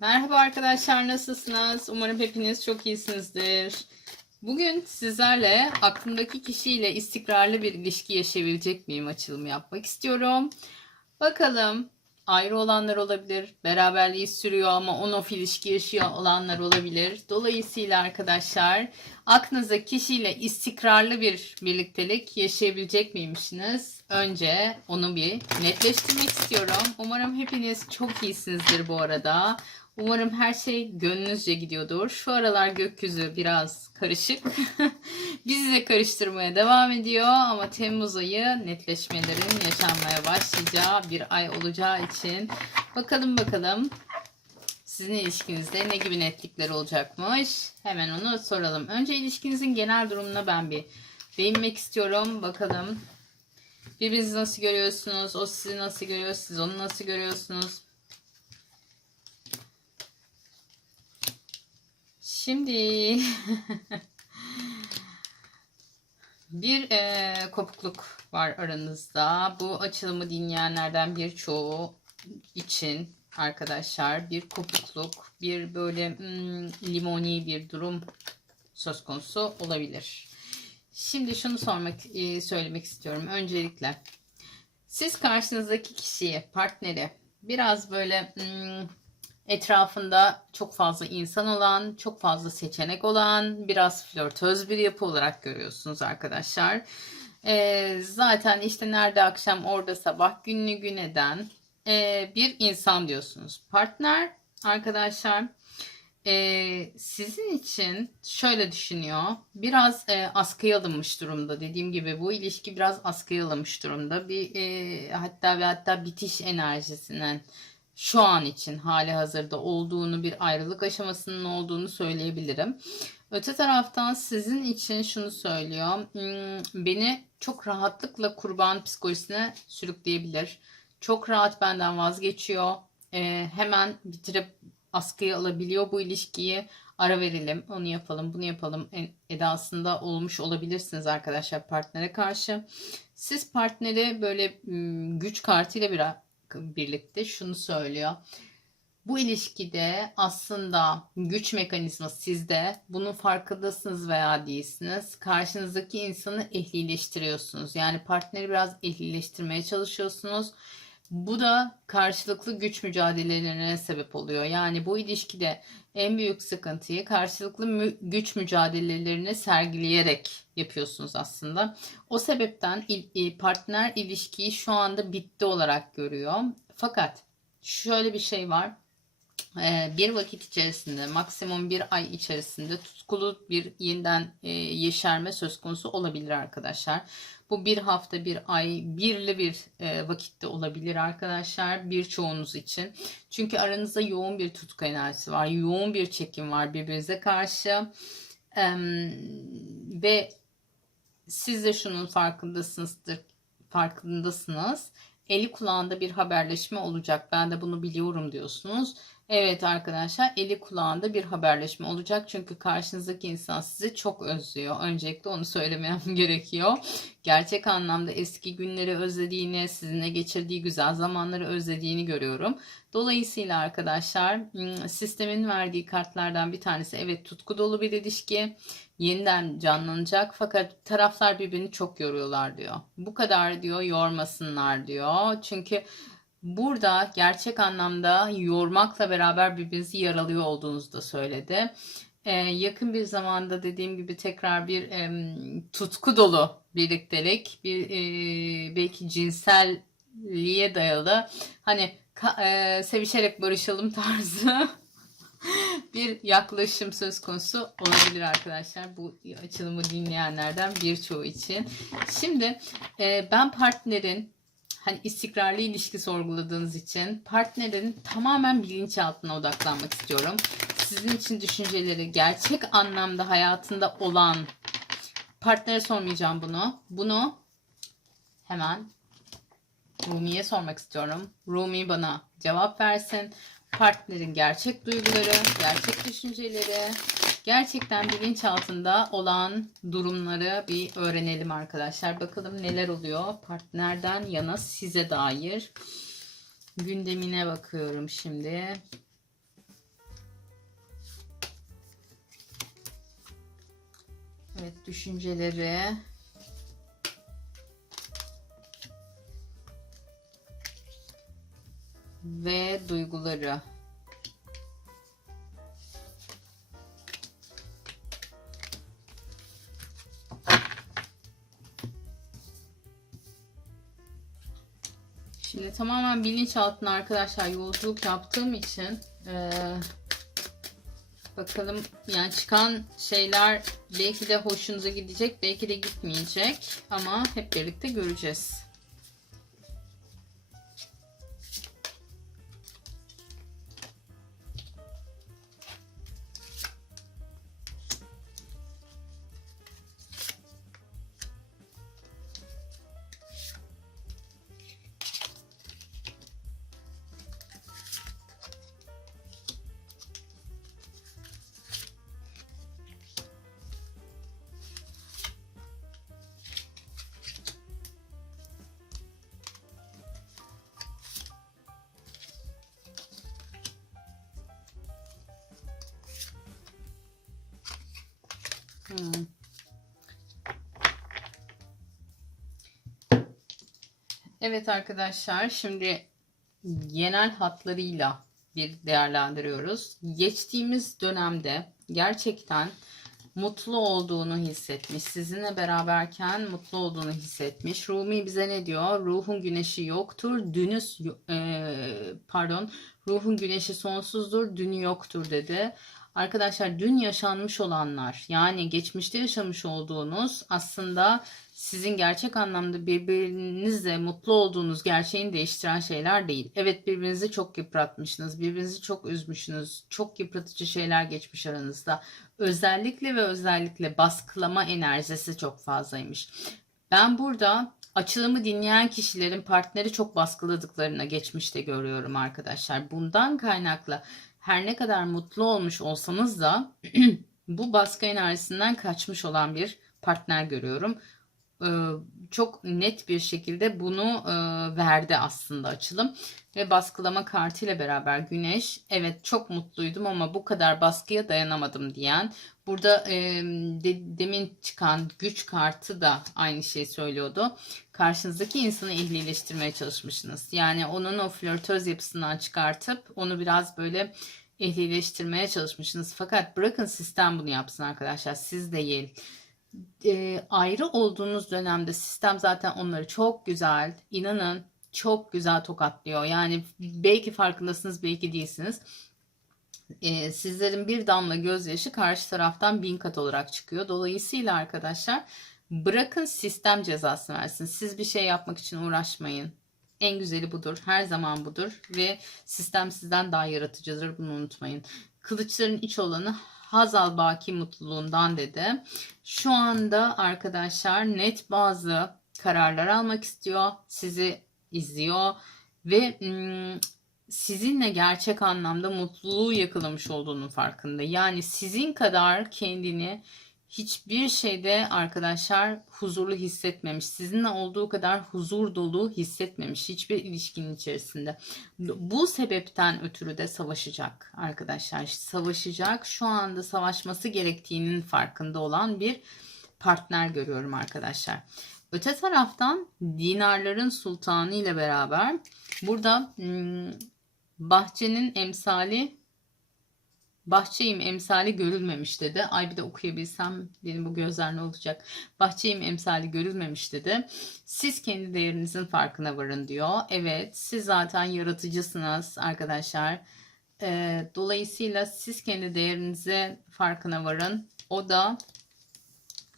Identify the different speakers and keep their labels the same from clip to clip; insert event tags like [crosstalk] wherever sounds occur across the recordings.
Speaker 1: Merhaba arkadaşlar nasılsınız? Umarım hepiniz çok iyisinizdir. Bugün sizlerle aklımdaki kişiyle istikrarlı bir ilişki yaşayabilecek miyim açılımı yapmak istiyorum. Bakalım ayrı olanlar olabilir, beraberliği sürüyor ama on-off ilişki yaşıyor olanlar olabilir. Dolayısıyla arkadaşlar aklınızda kişiyle istikrarlı bir birliktelik yaşayabilecek miymişsiniz? Önce onu bir netleştirmek istiyorum. Umarım hepiniz çok iyisinizdir bu arada. Umarım her şey gönlünüzce gidiyordur. Şu aralar gökyüzü biraz karışık. [laughs] Bizi de karıştırmaya devam ediyor ama Temmuz ayı netleşmelerin yaşanmaya başlayacağı bir ay olacağı için bakalım bakalım sizin ilişkinizde ne gibi netlikler olacakmış? Hemen onu soralım. Önce ilişkinizin genel durumuna ben bir değinmek istiyorum. Bakalım birbirinizi nasıl görüyorsunuz? O sizi nasıl görüyor? Siz onu nasıl görüyorsunuz? Şimdi [laughs] bir e, kopukluk var aranızda. Bu açılımı dinleyenlerden birçoğu için arkadaşlar bir kopukluk, bir böyle hmm, limoni bir durum söz konusu olabilir. Şimdi şunu sormak, e, söylemek istiyorum. Öncelikle siz karşınızdaki kişiyi, partneri biraz böyle hmm, etrafında çok fazla insan olan, çok fazla seçenek olan, biraz flörtöz bir yapı olarak görüyorsunuz arkadaşlar. Ee, zaten işte nerede akşam orada sabah günlü gün eden e, bir insan diyorsunuz. Partner arkadaşlar e, sizin için şöyle düşünüyor. Biraz e, askıya alınmış durumda. Dediğim gibi bu ilişki biraz askıya alınmış durumda. Bir e, hatta ve hatta bitiş enerjisinden şu an için hali hazırda olduğunu bir ayrılık aşamasının olduğunu söyleyebilirim. Öte taraftan sizin için şunu söylüyor. Hmm, beni çok rahatlıkla kurban psikolojisine sürükleyebilir. Çok rahat benden vazgeçiyor. Ee, hemen bitirip askıya alabiliyor bu ilişkiyi. Ara verelim, onu yapalım, bunu yapalım edasında olmuş olabilirsiniz arkadaşlar partnere karşı. Siz partneri böyle hmm, güç kartıyla bir birlikte şunu söylüyor. Bu ilişkide aslında güç mekanizması sizde. Bunun farkındasınız veya değilsiniz. Karşınızdaki insanı ehlileştiriyorsunuz. Yani partneri biraz ehlileştirmeye çalışıyorsunuz. Bu da karşılıklı güç mücadelelerine sebep oluyor. Yani bu ilişkide en büyük sıkıntıyı karşılıklı mü güç mücadelelerini sergileyerek yapıyorsunuz aslında. O sebepten il partner ilişkiyi şu anda bitti olarak görüyor. Fakat şöyle bir şey var. Ee, bir vakit içerisinde maksimum bir ay içerisinde tutkulu bir yeniden e, yeşerme söz konusu olabilir arkadaşlar. Bu bir hafta bir ay birli bir e, vakitte olabilir arkadaşlar birçoğunuz için. Çünkü aranızda yoğun bir tutku enerjisi var. Yoğun bir çekim var birbirinize karşı. Ve siz de şunun farkındasınızdır. Farkındasınız. Eli kulağında bir haberleşme olacak. Ben de bunu biliyorum diyorsunuz Evet arkadaşlar eli kulağında bir haberleşme olacak. Çünkü karşınızdaki insan sizi çok özlüyor. Öncelikle onu söylemem [laughs] gerekiyor. Gerçek anlamda eski günleri özlediğini, sizinle geçirdiği güzel zamanları özlediğini görüyorum. Dolayısıyla arkadaşlar hmm, sistemin verdiği kartlardan bir tanesi evet tutku dolu bir ilişki yeniden canlanacak fakat taraflar birbirini çok yoruyorlar diyor. Bu kadar diyor yormasınlar diyor. Çünkü burada gerçek anlamda yormakla beraber birbirinizi yaralıyor olduğunuzu da söyledi. Ee, yakın bir zamanda dediğim gibi tekrar bir e, tutku dolu birliktelik, bir e, belki cinselliğe dayalı hani e, sevişerek barışalım tarzı [laughs] bir yaklaşım söz konusu olabilir arkadaşlar. Bu açılımı dinleyenlerden birçoğu için. Şimdi e, ben partnerin hani istikrarlı ilişki sorguladığınız için partnerin tamamen bilinçaltına odaklanmak istiyorum. Sizin için düşünceleri gerçek anlamda hayatında olan partnere sormayacağım bunu. Bunu hemen Rumi'ye sormak istiyorum. Rumi bana cevap versin. Partnerin gerçek duyguları, gerçek düşünceleri, Gerçekten bilinçaltında olan durumları bir öğrenelim arkadaşlar. Bakalım neler oluyor partnerden yana size dair. Gündemine bakıyorum şimdi. Evet düşünceleri. Ve duyguları. Tamamen bilinçaltına arkadaşlar yolculuk yaptığım için eee, bakalım yani çıkan şeyler belki de hoşunuza gidecek belki de gitmeyecek ama hep birlikte göreceğiz. Evet arkadaşlar şimdi genel hatlarıyla bir değerlendiriyoruz. Geçtiğimiz dönemde gerçekten mutlu olduğunu hissetmiş. Sizinle beraberken mutlu olduğunu hissetmiş. Rumi bize ne diyor? Ruhun güneşi yoktur. Dünü pardon. Ruhun güneşi sonsuzdur. Dünü yoktur dedi. Arkadaşlar dün yaşanmış olanlar yani geçmişte yaşamış olduğunuz aslında sizin gerçek anlamda birbirinizle mutlu olduğunuz gerçeğini değiştiren şeyler değil. Evet birbirinizi çok yıpratmışsınız, birbirinizi çok üzmüşsünüz, çok yıpratıcı şeyler geçmiş aranızda. Özellikle ve özellikle baskılama enerjisi çok fazlaymış. Ben burada açılımı dinleyen kişilerin partneri çok baskıladıklarını geçmişte görüyorum arkadaşlar. Bundan kaynaklı her ne kadar mutlu olmuş olsanız da [clears throat] bu baskı enerjisinden kaçmış olan bir partner görüyorum. Ee, çok net bir şekilde bunu e, verdi aslında açılım. Ve baskılama kartı ile beraber güneş evet çok mutluydum ama bu kadar baskıya dayanamadım diyen burada e, de, demin çıkan güç kartı da aynı şeyi söylüyordu. Karşınızdaki insanı ehlileştirmeye çalışmışsınız. Yani onun o flörtöz yapısından çıkartıp onu biraz böyle ehlileştirmeye çalışmışsınız. Fakat bırakın sistem bunu yapsın arkadaşlar siz değil e, ayrı olduğunuz dönemde sistem zaten onları çok güzel, inanın çok güzel tokatlıyor. Yani belki farkındasınız, belki değilsiniz. E, sizlerin bir damla gözyaşı karşı taraftan bin kat olarak çıkıyor. Dolayısıyla arkadaşlar bırakın sistem cezasını versin. Siz bir şey yapmak için uğraşmayın. En güzeli budur. Her zaman budur. Ve sistem sizden daha yaratıcıdır. Bunu unutmayın. Kılıçların iç olanı Hazal Baki mutluluğundan dedi. Şu anda arkadaşlar net bazı kararlar almak istiyor. Sizi izliyor ve sizinle gerçek anlamda mutluluğu yakalamış olduğunun farkında. Yani sizin kadar kendini hiçbir şeyde arkadaşlar huzurlu hissetmemiş. Sizinle olduğu kadar huzur dolu hissetmemiş hiçbir ilişkinin içerisinde. Bu sebepten ötürü de savaşacak arkadaşlar. Savaşacak. Şu anda savaşması gerektiğinin farkında olan bir partner görüyorum arkadaşlar. Öte taraftan dinarların sultanı ile beraber burada hmm, bahçenin emsali Bahçeyim emsali görülmemiş dedi. Ay bir de okuyabilsem benim bu gözler ne olacak? Bahçeyim emsali görülmemiş dedi. Siz kendi değerinizin farkına varın diyor. Evet siz zaten yaratıcısınız arkadaşlar. Ee, dolayısıyla siz kendi değerinize farkına varın. O da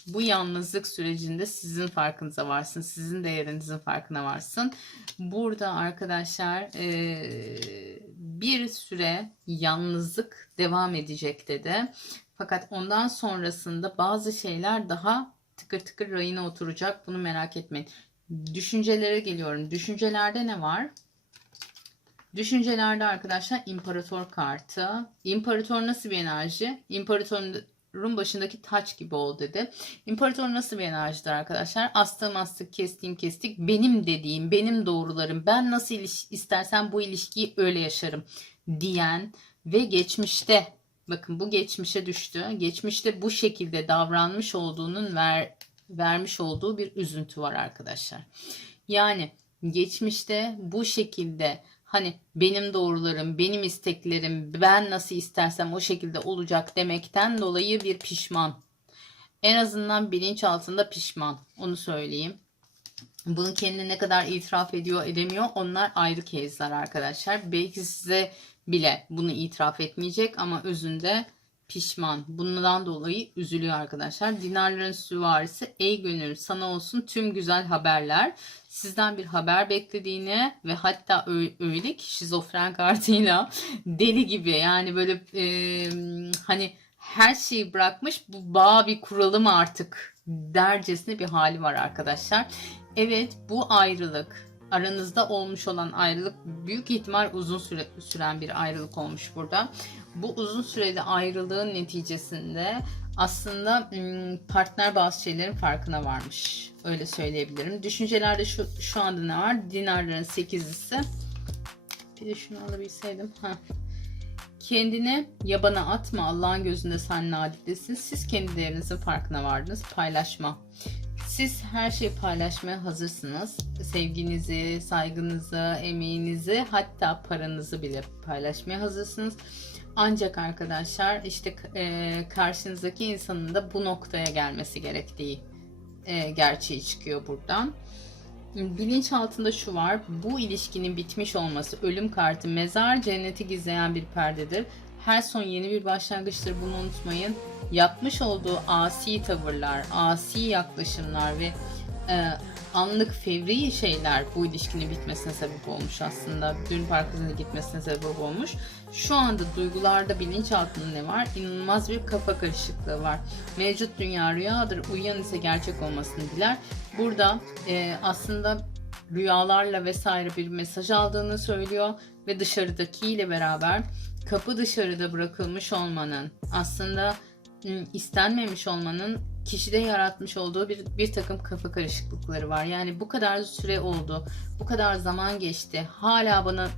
Speaker 1: bu yalnızlık sürecinde sizin farkınıza varsın. Sizin değerinizin farkına varsın. Burada arkadaşlar e, bir süre yalnızlık devam edecek dedi. Fakat ondan sonrasında bazı şeyler daha tıkır tıkır rayına oturacak. Bunu merak etmeyin. Düşüncelere geliyorum. Düşüncelerde ne var? Düşüncelerde arkadaşlar imparator kartı. İmparator nasıl bir enerji? İmparatorun İmparatorun başındaki taç gibi ol dedi. İmparator nasıl bir enerjidir arkadaşlar? Astığım astık, kestiğim kestik. Benim dediğim, benim doğrularım. Ben nasıl iliş istersem bu ilişkiyi öyle yaşarım diyen ve geçmişte bakın bu geçmişe düştü. Geçmişte bu şekilde davranmış olduğunun ver, vermiş olduğu bir üzüntü var arkadaşlar. Yani geçmişte bu şekilde hani benim doğrularım, benim isteklerim, ben nasıl istersem o şekilde olacak demekten dolayı bir pişman. En azından bilinç altında pişman. Onu söyleyeyim. Bunu kendine ne kadar itiraf ediyor edemiyor onlar ayrı kezler arkadaşlar. Belki size bile bunu itiraf etmeyecek ama özünde pişman. Bundan dolayı üzülüyor arkadaşlar. Dinarların süvarisi ey gönül sana olsun tüm güzel haberler. Sizden bir haber beklediğini ve hatta öyle ki şizofren kartıyla [laughs] deli gibi yani böyle e, hani her şeyi bırakmış bu bağ bir kuralım artık dercesine bir hali var arkadaşlar. Evet bu ayrılık aranızda olmuş olan ayrılık büyük ihtimal uzun süre süren bir ayrılık olmuş burada. Bu uzun süreli ayrılığın neticesinde aslında partner bazı şeylerin farkına varmış. Öyle söyleyebilirim. Düşüncelerde şu, şu anda ne var? Dinarların sekizlisi. Bir de şunu alabilseydim. Heh. Kendini yabana atma. Allah'ın gözünde sen nadidesin. Siz kendi değerinizin farkına vardınız. Paylaşma. Siz her şeyi paylaşmaya hazırsınız. Sevginizi, saygınızı, emeğinizi hatta paranızı bile paylaşmaya hazırsınız. Ancak arkadaşlar işte e, karşınızdaki insanın da bu noktaya gelmesi gerektiği e, gerçeği çıkıyor buradan. Bilinç altında şu var. Bu ilişkinin bitmiş olması ölüm kartı mezar cenneti gizleyen bir perdedir. Her son yeni bir başlangıçtır bunu unutmayın. Yapmış olduğu asi tavırlar, asi yaklaşımlar ve e, anlık fevri şeyler bu ilişkinin bitmesine sebep olmuş aslında. Dün parkızına gitmesine sebep olmuş. Şu anda duygularda bilinçaltında ne var? İnanılmaz bir kafa karışıklığı var. Mevcut dünya rüyadır, uyuyan ise gerçek olmasını diler. Burada e, aslında rüyalarla vesaire bir mesaj aldığını söylüyor ve dışarıdakiyle beraber kapı dışarıda bırakılmış olmanın aslında istenmemiş olmanın kişide yaratmış olduğu bir, bir takım kafa karışıklıkları var. Yani bu kadar süre oldu, bu kadar zaman geçti, hala bana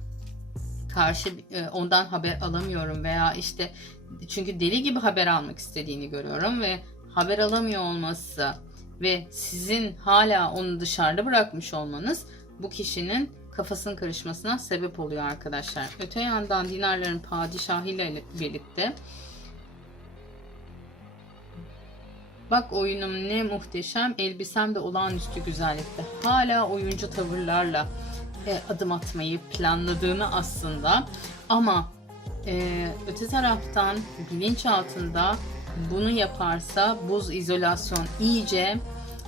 Speaker 1: karşı e, ondan haber alamıyorum veya işte çünkü deli gibi haber almak istediğini görüyorum ve haber alamıyor olması ve sizin hala onu dışarıda bırakmış olmanız bu kişinin kafasının karışmasına sebep oluyor arkadaşlar. Öte yandan dinarların padişahıyla birlikte Bak oyunum ne muhteşem, elbisem de olağanüstü güzellikte. Hala oyuncu tavırlarla e, adım atmayı planladığını aslında. Ama e, öte taraftan bilinç altında bunu yaparsa buz izolasyon iyice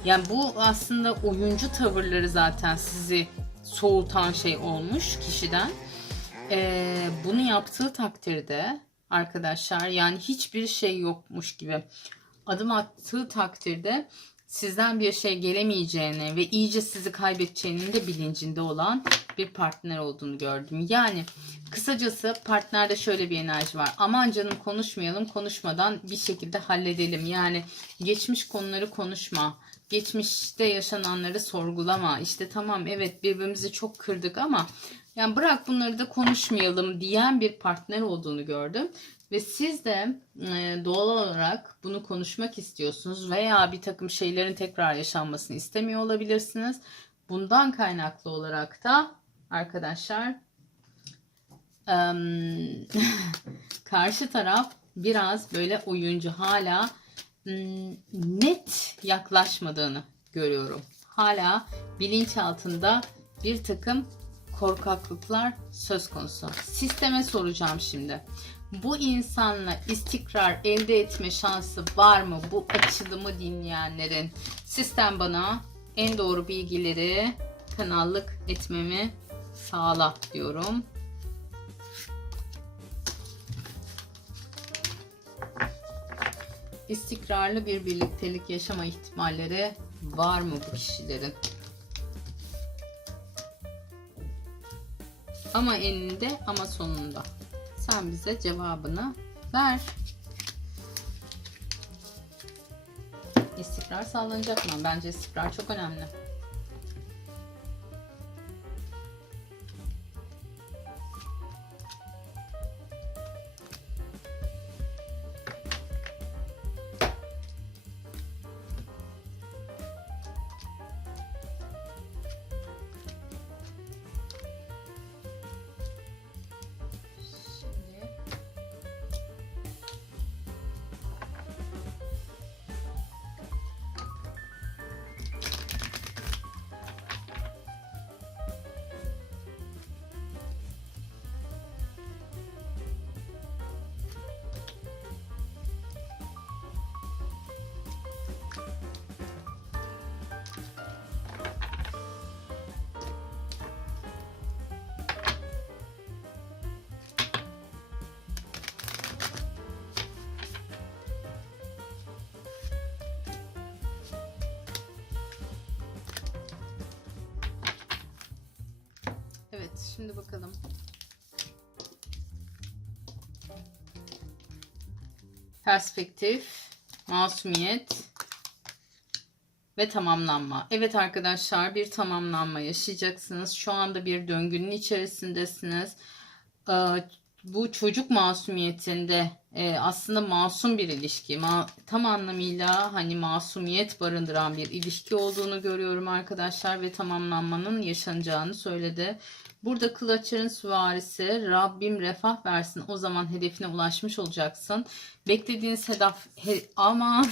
Speaker 1: yani bu aslında oyuncu tavırları zaten sizi soğutan şey olmuş kişiden. E, bunu yaptığı takdirde arkadaşlar yani hiçbir şey yokmuş gibi adım attığı takdirde sizden bir şey gelemeyeceğini ve iyice sizi kaybedeceğinin de bilincinde olan bir partner olduğunu gördüm. Yani kısacası partnerde şöyle bir enerji var. Aman canım konuşmayalım, konuşmadan bir şekilde halledelim. Yani geçmiş konuları konuşma. Geçmişte yaşananları sorgulama. İşte tamam evet birbirimizi çok kırdık ama yani bırak bunları da konuşmayalım diyen bir partner olduğunu gördüm. Ve siz de e, doğal olarak bunu konuşmak istiyorsunuz veya bir takım şeylerin tekrar yaşanmasını istemiyor olabilirsiniz. Bundan kaynaklı olarak da arkadaşlar [laughs] karşı taraf biraz böyle oyuncu hala net yaklaşmadığını görüyorum. Hala bilinç altında bir takım korkaklıklar söz konusu. Sisteme soracağım şimdi bu insanla istikrar elde etme şansı var mı bu açılımı dinleyenlerin? Sistem bana en doğru bilgileri kanallık etmemi sağla diyorum. istikrarlı bir birliktelik yaşama ihtimalleri var mı bu kişilerin? Ama eninde ama sonunda. Sen bize cevabını ver. İstikrar sağlanacak mı? Bence istikrar çok önemli. Şimdi bakalım. Perspektif, masumiyet ve tamamlanma. Evet arkadaşlar, bir tamamlanma yaşayacaksınız. Şu anda bir döngünün içerisindesiniz. Ee, bu çocuk masumiyetinde e, aslında masum bir ilişki. Tam anlamıyla hani masumiyet barındıran bir ilişki olduğunu görüyorum arkadaşlar ve tamamlanmanın yaşanacağını söyledi. Burada kılıçların süvarisi Rabbim refah versin. O zaman hedefine ulaşmış olacaksın. Beklediğiniz hedef he, aman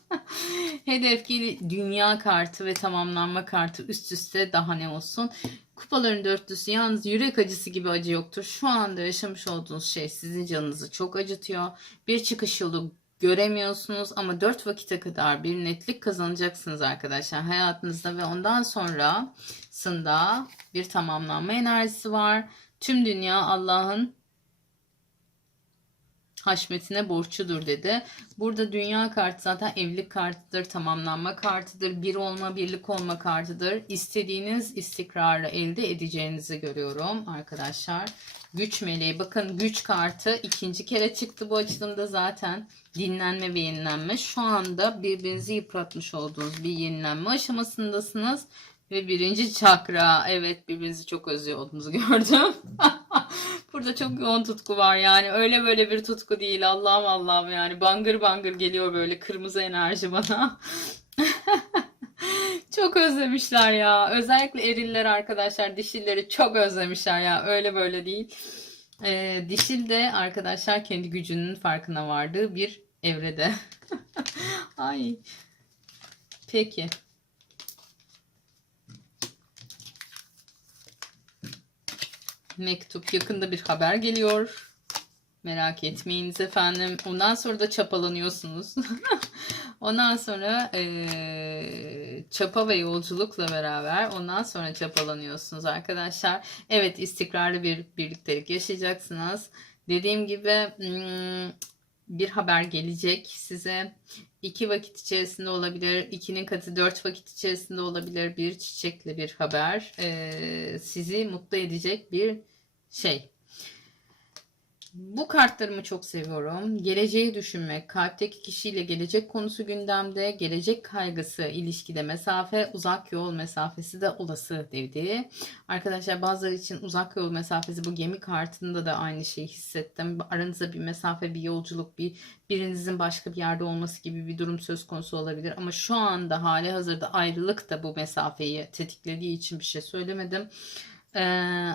Speaker 1: [laughs] hedef geli dünya kartı ve tamamlanma kartı üst üste daha ne olsun. Kupaların dörtlüsü yalnız yürek acısı gibi acı yoktur. Şu anda yaşamış olduğunuz şey sizin canınızı çok acıtıyor. Bir çıkış yolu göremiyorsunuz ama dört vakite kadar bir netlik kazanacaksınız arkadaşlar hayatınızda ve ondan sonrasında bir tamamlanma enerjisi var. Tüm dünya Allah'ın haşmetine borçludur dedi. Burada dünya kartı zaten evlilik kartıdır, tamamlanma kartıdır, bir olma, birlik olma kartıdır. İstediğiniz istikrarı elde edeceğinizi görüyorum arkadaşlar. Güç meleği bakın güç kartı ikinci kere çıktı bu açılımda zaten dinlenme ve yenilenme. Şu anda birbirinizi yıpratmış olduğunuz bir yenilenme aşamasındasınız. Ve birinci çakra evet birbirinizi çok özlüyorduğunuzu [laughs] gördüm. Burada çok yoğun tutku var yani öyle böyle bir tutku değil Allah'ım Allah'ım yani bangır bangır geliyor böyle kırmızı enerji bana. [laughs] çok özlemişler ya özellikle eriller arkadaşlar dişilleri çok özlemişler ya öyle böyle değil. Ee, dişil de arkadaşlar kendi gücünün farkına vardığı bir evrede. [laughs] Ay. Peki. Mektup yakında bir haber geliyor. Merak etmeyiniz efendim. Ondan sonra da çapalanıyorsunuz. [laughs] ondan sonra eee, çapa ve yolculukla beraber ondan sonra çapalanıyorsunuz arkadaşlar. Evet istikrarlı bir birliktelik yaşayacaksınız. Dediğim gibi hmm, bir haber gelecek size. iki vakit içerisinde olabilir. ikinin katı dört vakit içerisinde olabilir. Bir çiçekli bir haber. Eee, sizi mutlu edecek bir şey. Bu kartlarımı çok seviyorum. Geleceği düşünmek, kalpteki kişiyle gelecek konusu gündemde, gelecek kaygısı, ilişkide mesafe, uzak yol mesafesi de olası dedi. Arkadaşlar bazıları için uzak yol mesafesi bu gemi kartında da aynı şeyi hissettim. Aranızda bir mesafe, bir yolculuk, bir birinizin başka bir yerde olması gibi bir durum söz konusu olabilir. Ama şu anda hali hazırda ayrılık da bu mesafeyi tetiklediği için bir şey söylemedim. Ee,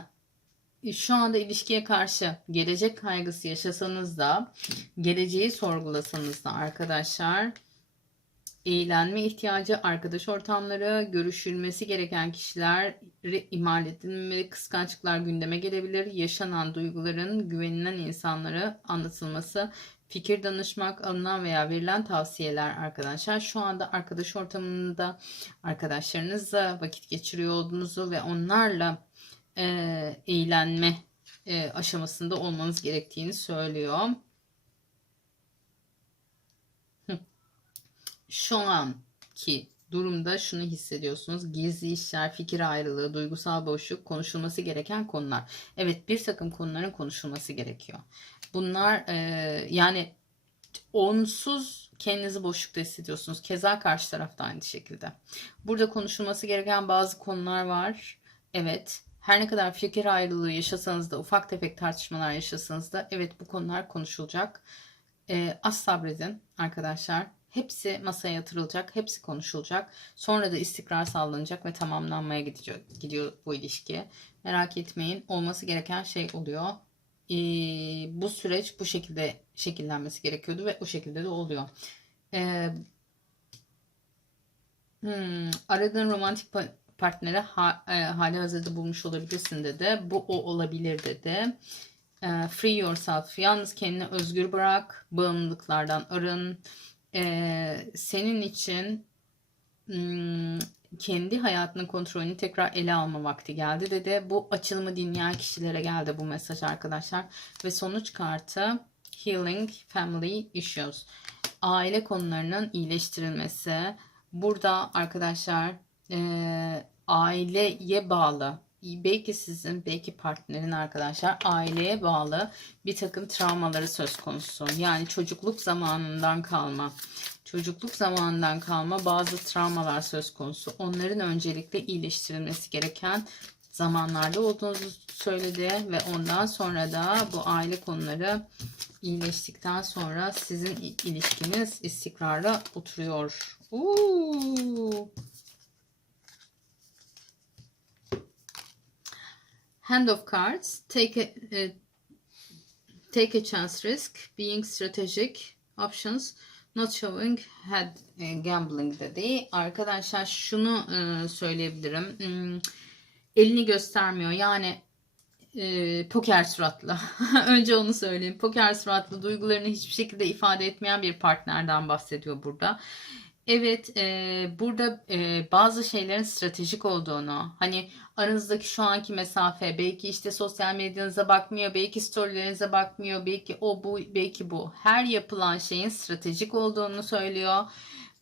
Speaker 1: şu anda ilişkiye karşı gelecek kaygısı yaşasanız da geleceği sorgulasanız da arkadaşlar eğlenme ihtiyacı, arkadaş ortamları, görüşülmesi gereken kişileri ihmal edilmeli, kıskançlıklar gündeme gelebilir, yaşanan duyguların güvenilen insanlara anlatılması, fikir danışmak, alınan veya verilen tavsiyeler arkadaşlar. Şu anda arkadaş ortamında arkadaşlarınızla vakit geçiriyor olduğunuzu ve onlarla e, eğlenme e, aşamasında olmanız gerektiğini söylüyor. Şu anki durumda şunu hissediyorsunuz. Gizli işler, fikir ayrılığı, duygusal boşluk, konuşulması gereken konular. Evet bir takım konuların konuşulması gerekiyor. Bunlar e, yani onsuz kendinizi boşlukta hissediyorsunuz. Keza karşı tarafta aynı şekilde. Burada konuşulması gereken bazı konular var. Evet. Her ne kadar fikir ayrılığı yaşasanız da ufak tefek tartışmalar yaşasanız da evet bu konular konuşulacak. Ee, az sabredin arkadaşlar. Hepsi masaya yatırılacak, hepsi konuşulacak. Sonra da istikrar sağlanacak ve tamamlanmaya gidiyor, gidiyor bu ilişki. Merak etmeyin, olması gereken şey oluyor. Ee, bu süreç bu şekilde şekillenmesi gerekiyordu ve o şekilde de oluyor. Ee, hmm, aradığın romantik partneri ha, e, hali hazırda bulmuş olabilirsin dedi. Bu o olabilir dedi. Ee, free yourself. Yalnız kendini özgür bırak. Bağımlılıklardan arın. Ee, senin için hmm, kendi hayatının kontrolünü tekrar ele alma vakti geldi dedi. Bu açılımı dinleyen kişilere geldi bu mesaj arkadaşlar. Ve sonuç kartı Healing Family Issues. Aile konularının iyileştirilmesi. Burada arkadaşlar e, aileye bağlı belki sizin belki partnerin arkadaşlar aileye bağlı bir takım travmaları söz konusu. Yani çocukluk zamanından kalma çocukluk zamanından kalma bazı travmalar söz konusu. Onların öncelikle iyileştirilmesi gereken zamanlarda olduğunuzu söyledi ve ondan sonra da bu aile konuları iyileştikten sonra sizin ilişkiniz istikrarla oturuyor. Uuu. Hand of cards. Take a, uh, take a chance risk. Being strategic. Options. Not showing head uh, gambling dedi. Arkadaşlar şunu e, söyleyebilirim. Hmm, elini göstermiyor. Yani e, poker suratlı. [laughs] Önce onu söyleyeyim. Poker suratlı duygularını hiçbir şekilde ifade etmeyen bir partnerden bahsediyor burada. Evet, e, burada e, bazı şeylerin stratejik olduğunu, hani aranızdaki şu anki mesafe, belki işte sosyal medyanıza bakmıyor, belki storylerinize bakmıyor, belki o bu, belki bu. Her yapılan şeyin stratejik olduğunu söylüyor.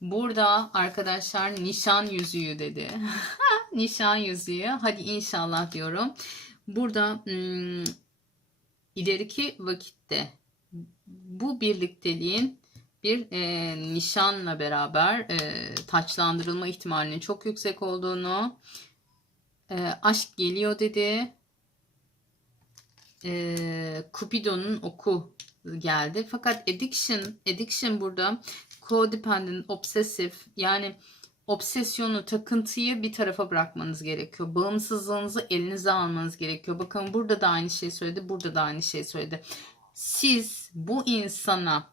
Speaker 1: Burada arkadaşlar nişan yüzüğü dedi. [laughs] nişan yüzüğü. Hadi inşallah diyorum. Burada hmm, ileriki vakitte bu birlikteliğin bir e, nişanla beraber e, taçlandırılma ihtimalinin çok yüksek olduğunu e, aşk geliyor dedi. E, Cupidon'un oku geldi. Fakat addiction, addiction burada codependent, obsessive yani obsesyonu, takıntıyı bir tarafa bırakmanız gerekiyor. Bağımsızlığınızı elinize almanız gerekiyor. Bakın burada da aynı şey söyledi, burada da aynı şey söyledi. Siz bu insana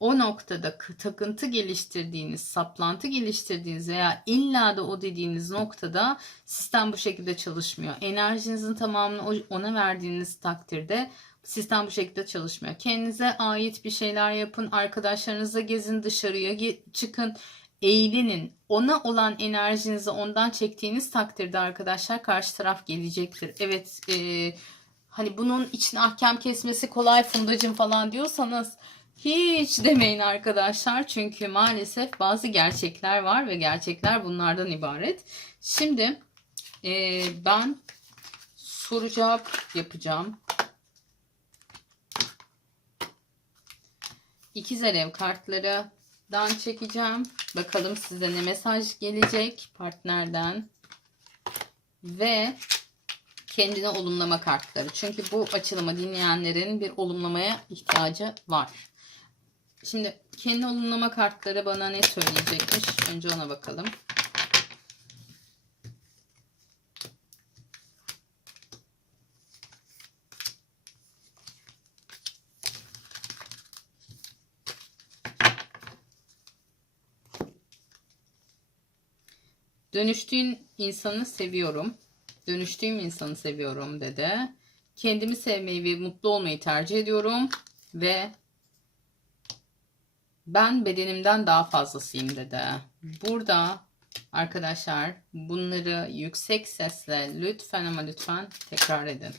Speaker 1: o noktada takıntı geliştirdiğiniz, saplantı geliştirdiğiniz veya illa da o dediğiniz noktada sistem bu şekilde çalışmıyor. Enerjinizin tamamını ona verdiğiniz takdirde sistem bu şekilde çalışmıyor. Kendinize ait bir şeyler yapın, arkadaşlarınızla gezin, dışarıya çıkın, eğlenin. Ona olan enerjinizi ondan çektiğiniz takdirde arkadaşlar karşı taraf gelecektir. Evet, e, hani bunun için ahkam kesmesi kolay fundacım falan diyorsanız hiç demeyin arkadaşlar. Çünkü maalesef bazı gerçekler var ve gerçekler bunlardan ibaret. Şimdi e, ben soru cevap yapacağım. İkizer ev kartlarından çekeceğim. Bakalım size ne mesaj gelecek partnerden. Ve kendine olumlama kartları. Çünkü bu açılımı dinleyenlerin bir olumlamaya ihtiyacı var. Şimdi kendi olumlama kartları bana ne söyleyecekmiş? Önce ona bakalım. Dönüştüğün insanı seviyorum. Dönüştüğüm insanı seviyorum dedi. Kendimi sevmeyi ve mutlu olmayı tercih ediyorum. Ve ben bedenimden daha fazlasıyım dedi. Burada arkadaşlar bunları yüksek sesle lütfen ama lütfen tekrar edin.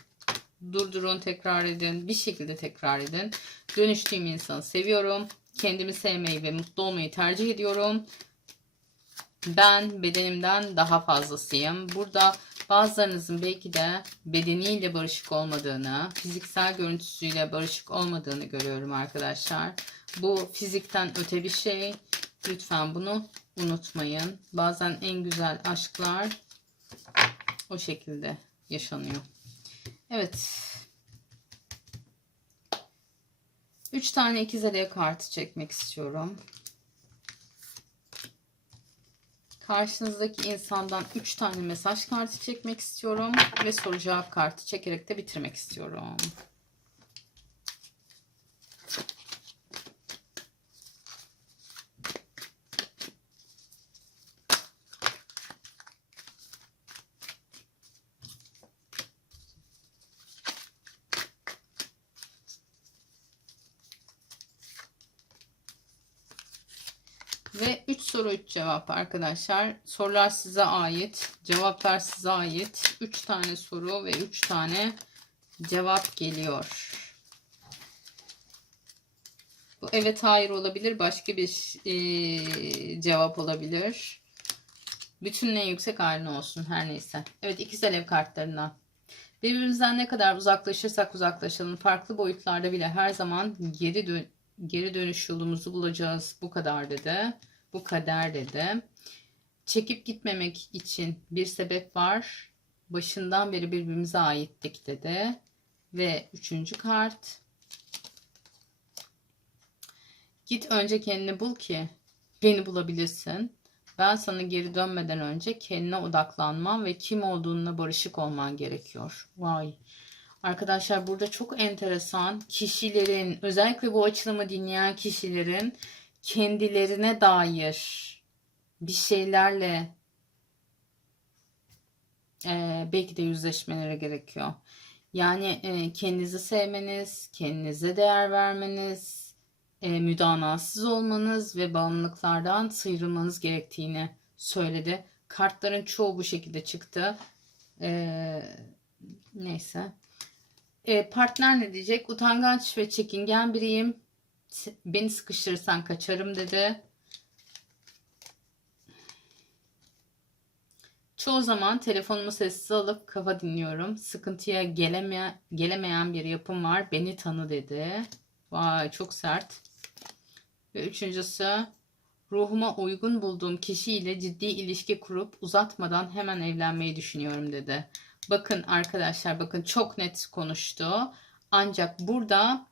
Speaker 1: Durdurun tekrar edin. Bir şekilde tekrar edin. Dönüştüğüm insanı seviyorum. Kendimi sevmeyi ve mutlu olmayı tercih ediyorum. Ben bedenimden daha fazlasıyım. Burada Bazılarınızın belki de bedeniyle barışık olmadığını, fiziksel görüntüsüyle barışık olmadığını görüyorum arkadaşlar. Bu fizikten öte bir şey. Lütfen bunu unutmayın. Bazen en güzel aşklar o şekilde yaşanıyor. Evet. 3 tane ikiz eleye kartı çekmek istiyorum. Karşınızdaki insandan 3 tane mesaj kartı çekmek istiyorum. Ve soru cevap kartı çekerek de bitirmek istiyorum. Ve 3 soru 3 cevap arkadaşlar. Sorular size ait. Cevaplar size ait. 3 tane soru ve 3 tane cevap geliyor. Bu evet hayır olabilir. Başka bir e, cevap olabilir. Bütün en yüksek haline olsun. Her neyse. Evet ikiz alev kartlarından. Birbirimizden ne kadar uzaklaşırsak uzaklaşalım. Farklı boyutlarda bile her zaman geri dön geri dönüş yolumuzu bulacağız. Bu kadar dedi. Bu kader dedi. Çekip gitmemek için bir sebep var. Başından beri birbirimize aittik dedi. Ve üçüncü kart. Git önce kendini bul ki beni bulabilirsin. Ben sana geri dönmeden önce kendine odaklanman ve kim olduğunla barışık olman gerekiyor. Vay. Arkadaşlar burada çok enteresan kişilerin özellikle bu açılımı dinleyen kişilerin kendilerine dair bir şeylerle e, belki de yüzleşmeleri gerekiyor. Yani e, kendinizi sevmeniz, kendinize değer vermeniz, e, müdanasız olmanız ve bağımlılıklardan sıyrılmanız gerektiğini söyledi. Kartların çoğu bu şekilde çıktı. E, neyse. E, partner ne diyecek? Utangaç ve çekingen biriyim. Beni sıkıştırırsan kaçarım dedi. Çoğu zaman telefonumu sessiz alıp kafa dinliyorum. Sıkıntıya geleme, gelemeyen bir yapım var. Beni tanı dedi. Vay çok sert. Ve üçüncüsü ruhuma uygun bulduğum kişiyle ciddi ilişki kurup uzatmadan hemen evlenmeyi düşünüyorum dedi. Bakın arkadaşlar bakın çok net konuştu. Ancak burada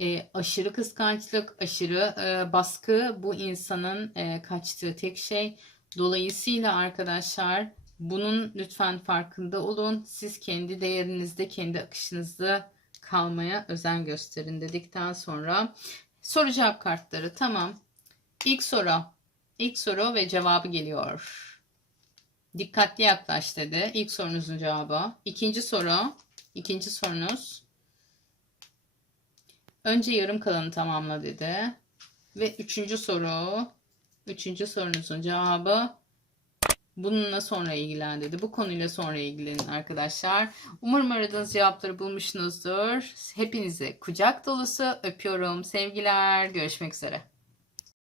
Speaker 1: e, aşırı kıskançlık, aşırı e, baskı bu insanın e, kaçtığı tek şey. Dolayısıyla arkadaşlar bunun lütfen farkında olun. Siz kendi değerinizde, kendi akışınızda kalmaya özen gösterin dedikten sonra soru cevap kartları tamam. İlk soru. İlk soru ve cevabı geliyor. Dikkatli yaklaş dedi. İlk sorunuzun cevabı. İkinci soru. İkinci sorunuz. Önce yarım kalanı tamamla dedi. Ve üçüncü soru. Üçüncü sorunuzun cevabı. Bununla sonra ilgilen dedi. Bu konuyla sonra ilgilenin arkadaşlar. Umarım aradığınız cevapları bulmuşsunuzdur. Hepinizi kucak dolusu öpüyorum. Sevgiler. Görüşmek üzere.